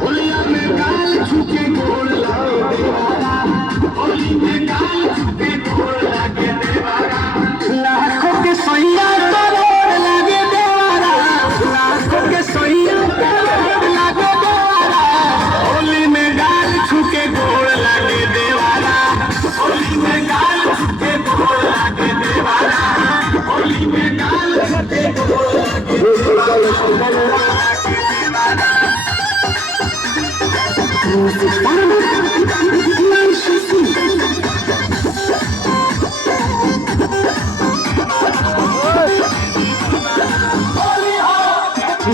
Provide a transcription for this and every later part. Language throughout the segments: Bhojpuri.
होलिया में गाल छुके गोड़ लागे देवारा, होली में गाल छुके गोड़ लागे देवारा, लाखों के सैया करोड़ लागे देवारा, लाखों के सैया करोड़ लागे देवारा, होली में गाल छुके गोड़ लागे देवारा, होली में गाल छुके गोड़ लागे देवारा, होली में गाल छुके गोड़ लागे देवारा।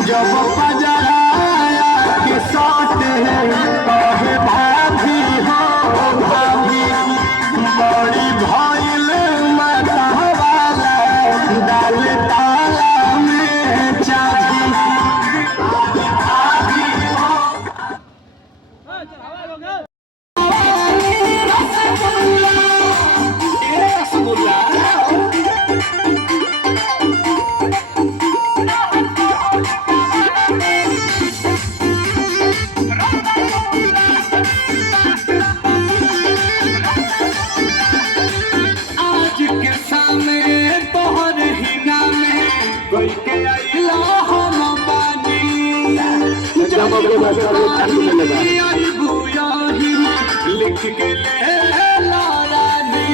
जब बजाया के साथ है कहे भाभी हो भाभी, बड़ी भइल माता वाला डाल ताला में चाबी, भाभी हो रसगुल्ला लिख के ले लारानी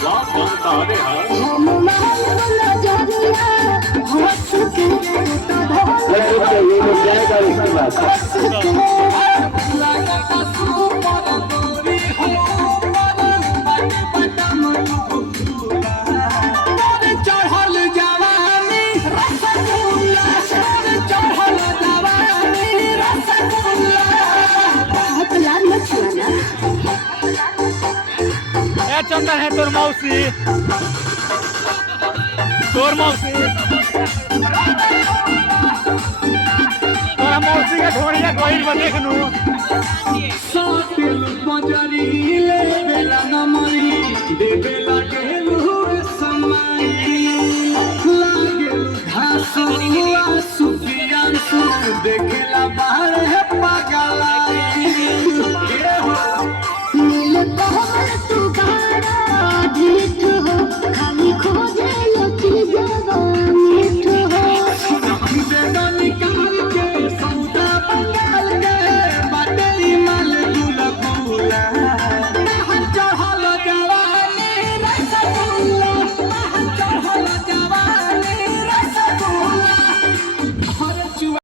सब बनता रे हम मालूला जरिया हंस के ये जाएगा इसके बाद लगता सुपर दूरी हो बटम चढ़ल जवानी रसगुल्ला, चढ़ल जवानी रसगुल्ला। चंदन है तोर मौसी तोरा मौसी का ढोड़िया गहिर में देखनू सातिल बजरी ले बेला नमरी दे बेला गेलू समाई लागेलू घासुआ सुखिया देख